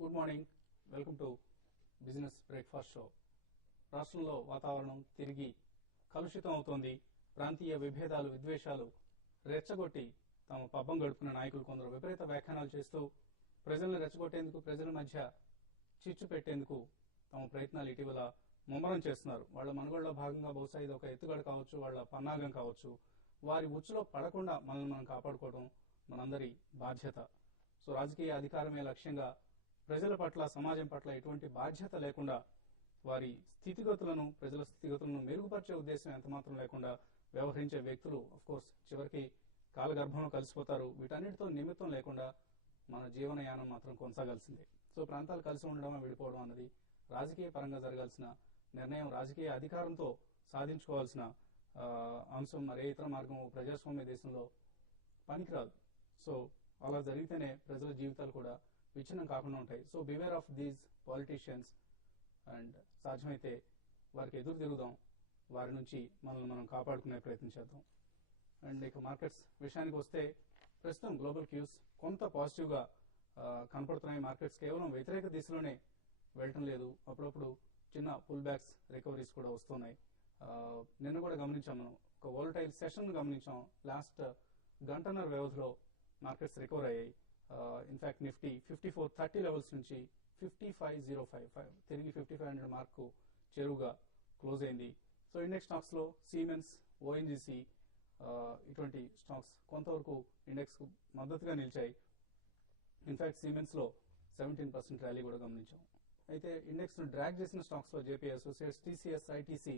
Good morning. Welcome to business breakfast show. రాష్ట్రంలో వాతావరణం తిరిగి కలుషితం అవుతోంది. ప్రాంతీయ విభేదాలు, విద్వేషాలు రెచ్చగొట్టి తమ పబ్బం గడుపుకున్న నాయకులు కొందరు విపరీత వ్యాఖ్యానాలు చేస్తూ ప్రజలను రెచ్చగొట్టేందుకు, ప్రజల మధ్య చిచ్చు పెట్టేందుకు తమ ప్రయత్నాలు ఇటీవల ముమ్మరం చేస్తున్నారు. వాళ్ల మనుగడలో భాగంగా బహుశా ఇది ఒక ఎత్తుగడ కావచ్చు, వాళ్ల పన్నాగం కావచ్చు. వారి ఉచ్చులో పడకుండా మనల్ని మనం కాపాడుకోవడం మనందరి బాధ్యత. సో రాజకీయ అధికారమే లక్ష్యంగా ప్రజల పట్ల, సమాజం పట్ల ఎటువంటి బాధ్యత లేకుండా వారి స్థితిగతులను, ప్రజల స్థితిగతులను మెరుగుపరిచే ఉద్దేశం ఎంతమాత్రం లేకుండా వ్యవహరించే వ్యక్తులు కోర్స్ చివరికి కాలగర్భంలో కలిసిపోతారు. వీటన్నిటితో నిమిత్తం లేకుండా మన జీవనయానం మాత్రం కొనసాగాల్సిందే. సో ప్రాంతాలు కలిసి ఉండడం, విడిపోవడం అన్నది రాజకీయ పరంగా జరగాల్సిన నిర్ణయం. రాజకీయ అధికారంతో సాధించుకోవాల్సిన అంశం. మరే ఇతర మార్గం ప్రజాస్వామ్య దేశంలో పనికిరాదు. సో అలా జరిగితేనే ప్రజల జీవితాలు కూడా విచ్ఛిన్నం కాకుండా ఉంటాయి. So beware of these politicians and సాధ్యమైతే వారికి ఎదురు తిరుగుదాం, వారి నుంచి మనల్ని మనం కాపాడుకునే ప్రయత్నం చేద్దాం. అండ్ ఇక మార్కెట్స్ విషయానికి వస్తే ప్రస్తుతం గ్లోబల్ క్యూస్ కొంత పాజిటివ్ గా కనపడుతున్నాయి. మార్కెట్స్ కేవలం వ్యతిరేక దిశలోనే వెళ్ళటం లేదు. అప్పుడప్పుడు చిన్న పుల్ బ్యాక్స్, రికవరీస్ కూడా వస్తున్నాయి. నిన్న కూడా గమనించాం, మనం ఒక వోలటైల్ సెషన్ గమనించాం. లాస్ట్ గంటన్నర వ్యవధిలో మార్కెట్స్ రికవర్ అయ్యాయి. ఇన్ఫాక్ట్ నిఫ్టీ 5430 లెవెల్స్ నుంచి 5505 తిరిగి 5500 మార్కు చేరువుగా క్లోజ్ అయింది. సో ఇండెక్స్ స్టాక్స్ లో సిమెన్స్, ఓఎన్జీసీ ఇటువంటి స్టాక్స్ కొంతవరకు ఇండెక్స్ కు మద్దతుగా నిలిచాయి. ఇన్ఫాక్ట్ సిమెన్స్ లో 17% ర్యాలీ కూడా గమనించాం. అయితే ఇండెక్స్ ను డ్రాగ్ చేసిన స్టాక్స్ లో JP Associates, TCS, ITC,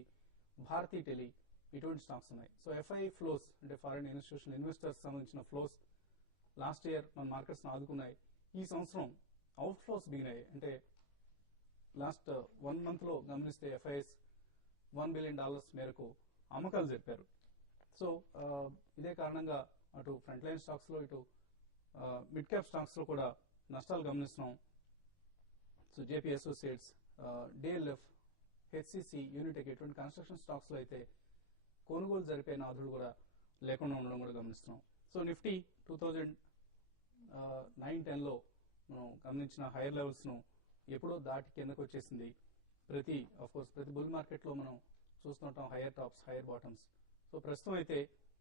Bharti tele ఇటువంటి స్టాక్స్ ఉన్నాయి. సో ఎఫ్ఐ ఫ్లోస్ అంటే ఫారిన్ ఇన్స్టిట్యూషనల్ ఇన్వెస్టర్స్ సంబంధించిన ఫ్లోస్ లాస్ట్ ఇయర్ మన మార్కెట్స్ ను ఆదుకున్నాయి. ఈ సంవత్సరం అవుట్ ఫ్లోస్ బిగినాయి. అంటే లాస్ట్ 1 మంత్ లో గమనిస్తే ఎఫ్ఐఎస్ $1 బిలియన్ మేరకు అమ్మకాలు జరిపారు. సో ఇదే కారణంగా అటు ఫ్రంట్ లైన్ స్టాక్స్ లో, ఇటు మిడ్ క్యాప్ స్టాక్స్ లో కూడా నష్టాలు గమనిస్తున్నాం. సో జేపీ అసోసియేట్స్, డిఎల్ఎఫ్, హెచ్సిసి, యూనిటెక్ ఇటువంటి కన్స్ట్రక్షన్ స్టాక్స్ లో అయితే కొనుగోలు జరిపే నాథుడు కూడా లేకుండా ఉండడం కూడా గమనిస్తున్నాం. సో నిఫ్టీ 2009-10 లో మనం గమనించిన హైయర్ లెవెల్స్ ను ఎప్పుడో దాటి కిందకు వచ్చేసింది. ప్రతి బుల్ మార్కెట్ లో మనం చూస్తుంటాం hire tops, hire bottoms. So ప్రస్తుతం అయితే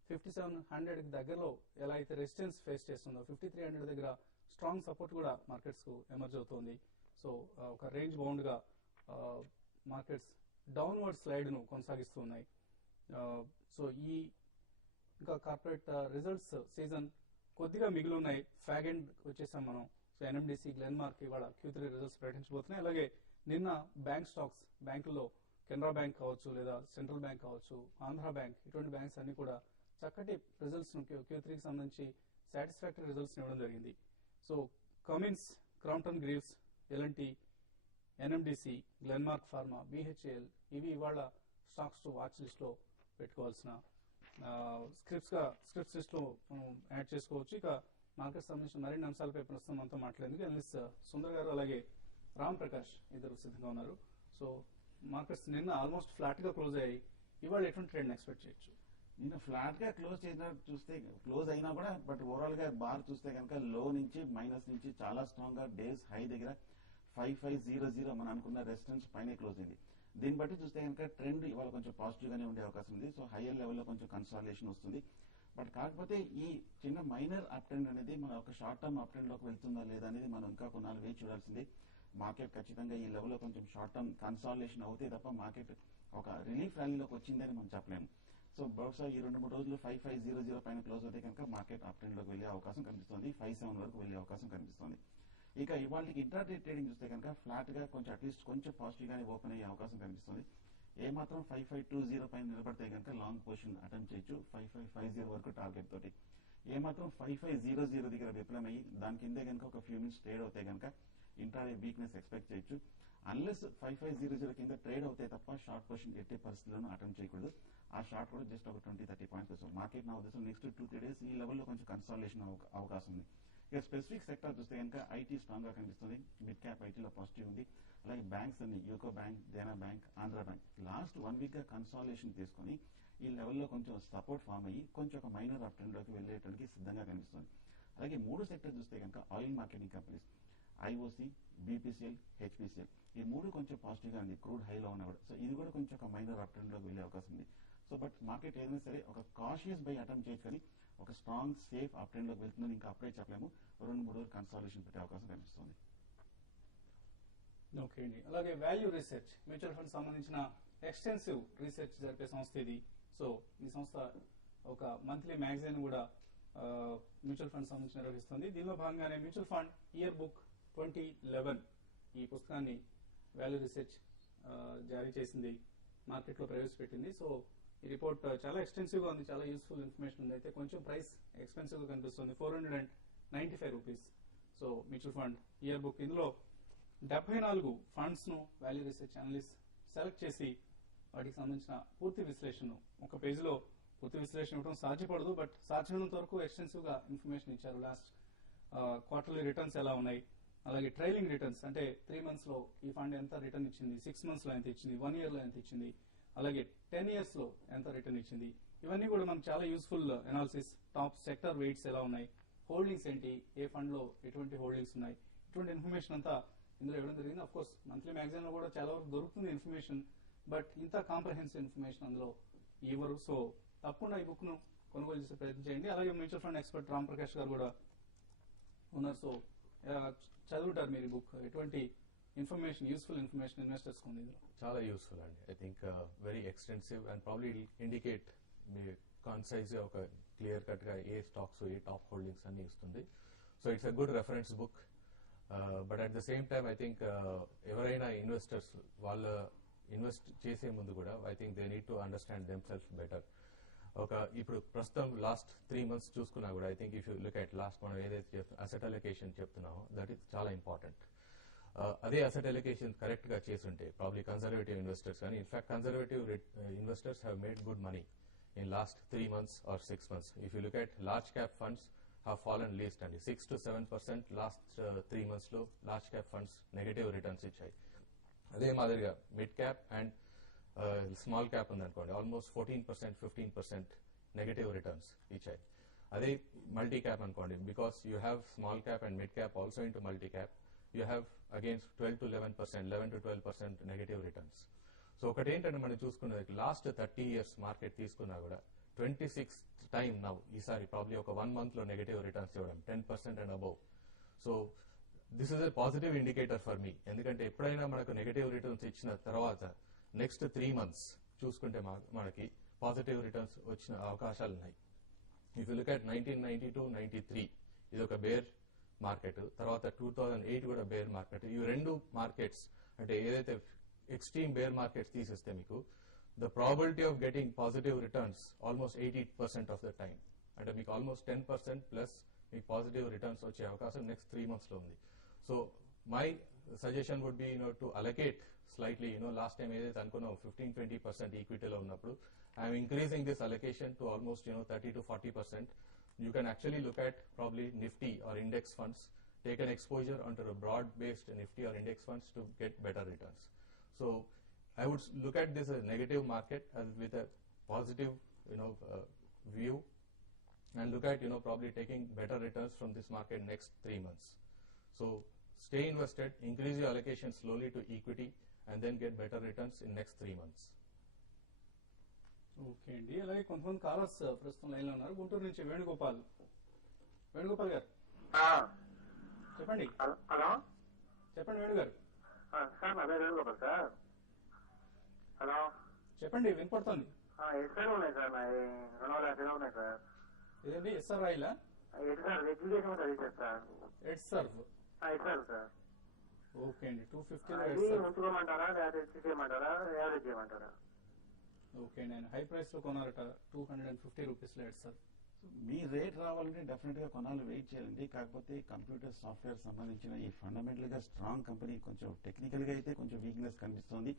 5700 కి దగ్గరలో ఎలా అయితే రెసిస్టెన్స్ ఫేస్ చేస్తుందో, 5300 దగ్గర స్ట్రాంగ్ సపోర్ట్ కూడా మార్కెట్స్ కు ఎమర్జ్ అవుతోంది. సో ఒక రేంజ్ బౌండ్ గా మార్కెట్స్ డౌన్వర్డ్ స్లైడ్ ను కొనసాగిస్తూ ఉన్నాయి. సో ఈ ఇంకా కార్పొరేట్ రిజల్ట్స్ సీజన్ కొద్దిగా మిగిలి ఉన్నాయి. ఫ్యాగ్ ఎండ్ వచ్చేసాం మనం. సో ఎన్ఎండిసి, గ్లెన్మార్క్ ఇవాళ Q3 రిజల్ట్స్ ప్రకటించబోతున్నాయి. అలాగే నిన్న బ్యాంక్ స్టాక్స్, బ్యాంకుల్లో కెనరా బ్యాంక్ కావచ్చు, లేదా సెంట్రల్ బ్యాంక్ కావచ్చు, ఆంధ్ర బ్యాంక్ ఇటువంటి బ్యాంక్స్ అన్ని కూడా చక్కటి రిజల్ట్స్ ను Q3కి సంబంధించి సాటిస్ఫాక్టరీ రిజల్ట్స్ ఇవ్వడం జరిగింది. So Cummins, Crompton Greaves, L&T, NMDC, Glenmark pharma, BHEL ఇవి ఇవాళ స్టాక్స్ టు వాచ్ లిస్ట్ లో పెట్టుకోవాల్సిన స్క్రిప్ట్స్ లిస్ట్ లో మనం యాడ్ చేసుకోవచ్చు. ఇక మార్కెట్ సంబంధించిన మరిన్ని అంశాలపై ప్రస్తుతం మనతో మాట్లాడేందుకు అనలిస్ట్ సుందర్ గారు, అలాగే రామ్ ప్రకాష్ ఇద్దరు సిద్ధంగా ఉన్నారు. సో మార్కెట్స్ నిన్న ఆల్మోస్ట్ ఫ్లాట్ గా క్లోజ్ అయ్యాయి. ఇవాళ ఎటువంటి ట్రెండ్ ఎక్స్పెక్ట్ చేయొచ్చు? నిన్న ఫ్లాట్ గా క్లోజ్ చేసినట్టు చూస్తే, క్లోజ్ అయినా కూడా బట్ ఓవరాల్ గా బార్ చూస్తే కనుక లో నుంచి మైనస్ నుంచి చాలా స్ట్రాంగ్ గా డేస్ హై దగ్గర 5500 మనం అనుకున్న రెసిస్టెన్స్ పైన క్లోజ్ అయింది. దీన్ని బట్టి చూస్తే కనుక ట్రెండ్ ఇవాళ కొంచెం పాజిటివ్ గానే ఉండే అవకాశం ఉంది. సో హైయర్ లెవెల్లో కొంచెం కన్సాలిడేషన్ వస్తుంది. బట్ కాకపోతే ఈ చిన్న మైనర్ అప్ ట్రెండ్ అనేది మన ఒక షార్ట్ టర్మ్ అప్ ట్రెండ్ లోకి వెళ్తుందా లేదా అనేది మనం ఇంకా కొన్నాళ్ళు వేచి చూడాల్సింది. మార్కెట్ ఖచ్చితంగా ఈ లెవెల్లో కొంచెం షార్ట్ టర్మ్ కన్సాలిడేషన్ అవుతే తప్ప మార్కెట్ ఒక రిలీఫ్ ర్యాలీలోకి వచ్చిందని మనం చెప్పలేము. సో బహుశా ఈ 2-3 రోజులు 5500 పైన క్లోజ్ అయితే కనుక మార్కెట్ అప్ ట్రెండ్ లోకి వెళ్లే అవకాశం కనిపిస్తుంది. 57 వరకు వెళ్లే అవకాశం కనిపిస్తుంది. ఇక ఇవాళకి ఇంట్రాడే ట్రేడింగ్ చూస్తే కనుక ఫ్లాట్ గా కొంచెం అట్లీస్ట్ కొంచెం పాజిటివ్ గానే ఓపెన్ అయ్యే అవకాశం కనిపిస్తుంది. ఏమాత్రం 5520 పైన నిలబడితే కనుక లాంగ్ పొజిషన్ అటెంప్ట్ చేయొచ్చు 5550 వరకు టార్గెట్ తోటి. ఏమాత్రం 5500 దగ్గర విఫలమయ్యి దాని కిందే కనుక ఒక ఫ్యూ మినిట్స్ ట్రేడ్ అవుతే కనుక ఇంట్రాడే వీక్నెస్ ఎక్స్పెక్ట్ చేయొచ్చు. అన్లెస్ 5500 కింద ట్రేడ్ అవుతే తప్ప షార్ట్ పొజిషన్ ఎట్టి పరిస్థితుల్లోనూ అటెంప్ట్ చేయకూడదు. ఆ షార్ట్ కూడా జస్ట్ ఒక 20-30 పాయింట్స్ వస్తుంది. మార్కెట్ నా ఉద్దేశం నెక్స్ట్ 2-3 డేస్ ఈ లెవెల్లో కొంచెం కన్సాలిడేషన్ అవకాశం ఉంది. ఇక స్పెసిఫిక్ సెక్టర్ చూస్తే కనుక ఐటీ స్ట్రాంగ్ గా కనిపిస్తుంది. మిడ్ క్యాప్ ఐటీలో పాజిటివ్ ఉంది. అలాగే బ్యాంక్స్ అన్ని UCO Bank, Dena Bank, Andhra Bank last 1 week గా కన్సాలిడేషన్ తీసుకుని ఈ లెవెల్లో కొంచెం సపోర్ట్ ఫామ్ అయ్యి కొంచెం ఒక మైనర్ అప్ ట్రెండ్ లోకి వెళ్లేటానికి సిద్ధంగా కనిపిస్తుంది. అలాగే 3 సెక్టర్ చూస్తే కనుక oil marketing companies IOC, BPCL, HPCL ఈ మూడు కొంచెం పాజిటివ్గా ఉంది క్రూడ్ హైలో ఉన్నా కూడా. సో ఇది కూడా కొంచెం ఒక మైనర్ అప్ ట్రెండ్లోకి వెళ్ళే అవకాశం ఉంది. సో బట్ మార్కెట్ ఏదైనా సరే ఒక కాషియస్ బై అటెంప్ట్ చేయొచ్చు, కానీ ఒక స్ట్రాంగ్ సేఫ్ అప్ ట్రెండ్లోకి వెళ్తుందని ఇంకా అప్పుడే చెప్పలేము. 2-3 రోజులు కన్సాలిడేషన్ పెట్టే అవకాశం కనిపిస్తుంది. ఓకే అండి. అలాగే వాల్యూ రీసెర్చ్ మ్యూచువల్ ఫండ్ సంబంధించిన ఎక్స్టెన్సివ్ రీసెర్చ్ జరిపే సంస్థ ఇది. సో ఈ సంస్థ ఒక మంత్లీ మ్యాగజైన్ కూడా మ్యూచువల్ ఫండ్ సంబంధించి నిర్వహిస్తుంది. దీనిలో భాగంగానే మ్యూచువల్ ఫండ్ ఇయర్ బుక్ 2011 ఈ పుస్తకాన్ని వాల్యూ రీసెర్చ్ జారీ చేసింది, మార్కెట్లో ప్రవేశపెట్టింది. సో ఈ రిపోర్ట్ చాలా ఎక్స్టెన్సివ్ గా ఉంది, చాలా యూస్ఫుల్ ఇన్ఫర్మేషన్ ఉంది. అయితే కొంచెం ప్రైస్ ఎక్స్పెన్సివ్ గా కనిపిస్తుంది, 495 rupees. So mutual fund year book, ఇందులో 74 ఫండ్స్ ను వాల్యూ రీసెర్చ్ అనలిస్ట్ సెలెక్ట్ చేసి వాటికి సంబంధించిన పూర్తి విశ్లేషణ, ఒక పేజీలో పూర్తి విశ్లేషణ ఇవ్వడం సాధ్యపడదు, బట్ సాధ్యమైనంత వరకు ఎక్స్టెన్సివ్ గా ఇన్ఫర్మేషన్ ఇచ్చారు. లాస్ట్ క్వార్టర్లీ రిటర్న్స్ ఎలా ఉన్నాయి, అలాగే ట్రైలింగ్ రిటర్న్స్ అంటే 3 months లో ఈ ఫండ్ ఎంత రిటర్న్ ఇచ్చింది, 6 months లో ఎంత ఇచ్చింది, 1 year లో ఎంత ఇచ్చింది, అలాగే 10 years లో ఎంత రిటర్న్ ఇచ్చింది, ఇవన్నీ కూడా మనకు చాలా useful analysis. Top sector weights ఎలా ఉన్నాయి, హోల్డింగ్స్ ఏంటి, ఏ ఫండ్ లో ఎటువంటి హోల్డింగ్స్ ఉన్నాయి, ఇటువంటి ఇన్ఫర్మేషన్ అంతా ఇందులో ఇవ్వడం జరిగింది. అఫ్ కోర్స్ మంత్లీ మ్యాగజైన్ లో కూడా చాలా వరకు దొరుకుతుంది ఇన్ఫర్మేషన్, బట్ ఇంత కాంప్రహెన్సివ్ ఇన్ఫర్మేషన్ అందులో ఇవ్వరు. సో తప్పకుండా ఈ బుక్ ను కొనుగోలు చేసే ప్రయత్నం చేయండి. అలాగే mutual fund expert Ram Prakash గారు కూడా ఉన్నారు. సో చదువుతారు మీరు ఈ బుక్, ఎటువంటి ఇన్ఫర్మేషన్, యూస్ఫుల్ ఇన్ఫర్మేషన్ ఇన్వెస్టర్స్ ఉంది ఇందులో? చాలా యూస్ఫుల్ అండి. I think very extensive and probably indicate మీ కాన్సైజ్ గా ఒక క్లియర్ కట్ గా ఏ స్టాక్స్, ఏ టాప్ హోల్డింగ్స్ అన్ని ఇస్తుంది. So it's a good reference book. But at the same time I think ఎవరైనా ఇన్వెస్టర్స్ వాళ్ళ ఇన్వెస్ట్ చేసే ముందు కూడా I think they need to understand them self better. ఇప్పుడు ప్రస్తుతం లాస్ట్ 3 months చూసుకున్నా కూడా I think if you look at last మనం ఏదైతే అసెట్ అలొకేషన్ చెప్తున్నామో దట్ ఈస్ చాలా ఇంపార్టెంట్. అదే అసెట్ అలొకేషన్ కరెక్ట్ గా చేస్తుంటే ప్రాబ్లీ కన్సర్వేటివ్ ఇన్వెస్టర్స్ కానీ in fact conservative investors have made good money in last 3 months or 6 months. If you look at large cap funds have fallen least and 6 to 7% last 3 months లో large cap funds negative returns ఇచ్చాయి. అదే మాదిరిగా mid cap and small cap ఉందనుకోండి almost 14%, 15% negative returns ఇచ్చాయి. అదే multi cap అనుకోండి, because you have small cap and mid cap also into multi cap, you have against 12 to 11%, 11 to 12% negative returns. So ఒకటి ఏంటంటే మనం చూసుకున్నది లాస్ట్ 30 years మార్కెట్ తీసుకున్నా కూడా 26th time now ఈసారి probably ఒక 1 month లో నెగటివ్ రిటర్న్స్ ఇవ్వడం 10% and above. So this is a positive indicator for me. ఎందుకంటే ఎప్పుడైనా మనకు నెగటివ్ రిటర్న్స్ ఇచ్చిన తర్వాత నెక్స్ట్ 3 months చూసుకుంటే మనకి పాజిటివ్ రిటర్న్స్ వచ్చిన అవకాశాలు ఉన్నాయి. ఇఫ్ యూ లుక్ అట్ 1992-93 ఇది ఒక బేర్ మార్కెట్, తర్వాత 2008 కూడా బేర్ మార్కెట్. ఈ రెండు మార్కెట్స్ అంటే ఏదైతే ఎక్స్ట్రీమ్ బేర్ మార్కెట్స్ తీసేస్తే మీకు the probability of getting positive returns almost 80% of the time, అంటే మీకు ఆల్మోస్ట్ 10% ప్లస్ మీకు పాజిటివ్ రిటర్న్స్ వచ్చే అవకాశం నెక్స్ట్ 3 months లో ఉంది. So my suggestion would be to allocate slightly last time ఏదైతే అనుకున్నాం 15-20% ఈక్విటీలో ఉన్నప్పుడు I'm increasing this allocation to almost 30 to 40%. You can actually look at probably Nifty or index funds, take an exposure onto a broad-based Nifty or index funds to get better returns. So I would look at this as a negative market as with a positive, view, and look at, probably taking better returns from this market next 3 months. So stay invested, increase your allocation slowly to equity, and then get better returns in next 3 months. Okay అండి. అలాగే కొంతమంది callers ప్రస్తుతం line లో ఉన్నారు. గుంటూరు నుంచి వేణుగోపాల్ గారు చెప్పండి. Hello చెప్పండి వేణు గారు. సార్ నా పేరు వేణుగోపాల్ సార్. హలో చెప్పండి, వినపడుతుంది. ఎస్ఆర్ ఉన్నాయి సార్, నా 250 ఉన్నాయి సార్. ఇదండి ఎస్ఆర్ రాయిలా? సార్ ఎడ్యుకేషన్ చదివారు sir. Edserv SR sir. Okay అండి. 250 ఉంచుకోమంటారా లేదా చేయమంటారా, యావరేజ్ చేయమంటారా? ఓకే, నేను హై ప్రైస్ లో కొనారట 250 రూపీస్ లో ఎడ్సర్వ్. మీ రేట్ రావాలంటే డెఫినెట్ గా కొనాలి, వెయిట్ చేయాలండి. కాకపోతే కంప్యూటర్ సాఫ్ట్వేర్ సంబంధించిన ఈ ఫండమెంటల్ గా స్ట్రాంగ్ కంపెనీ కొంచెం టెక్నికల్ గా అయితే కొంచెం వీక్నెస్ కనిపిస్తుంది.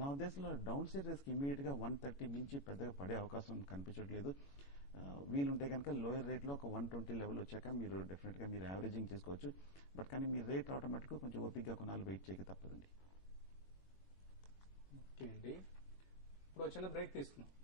నా ఉద్దేశంలో డౌన్ సైడ్ రిస్క్ ఇమీడియట్ గా 130 నుంచి పెద్దగా పడే అవకాశం కనిపించట్లేదు. వీలుంటే కనుక లోయర్ రేట్ లో ఒక 120 లెవెల్ వచ్చాక మీరు డెఫినెట్ గా మీరు యావరేజింగ్ చేసుకోవచ్చు. బట్ కానీ మీ రేట్ ఆటోమేటిక్ గా కొంచెం ఓపిక గా కొనాలి, వెయిట్ చేయక తప్పదండి. ఓకే అండి, ఇప్పుడు చిన్న బ్రేక్ తీసుకున్నాం.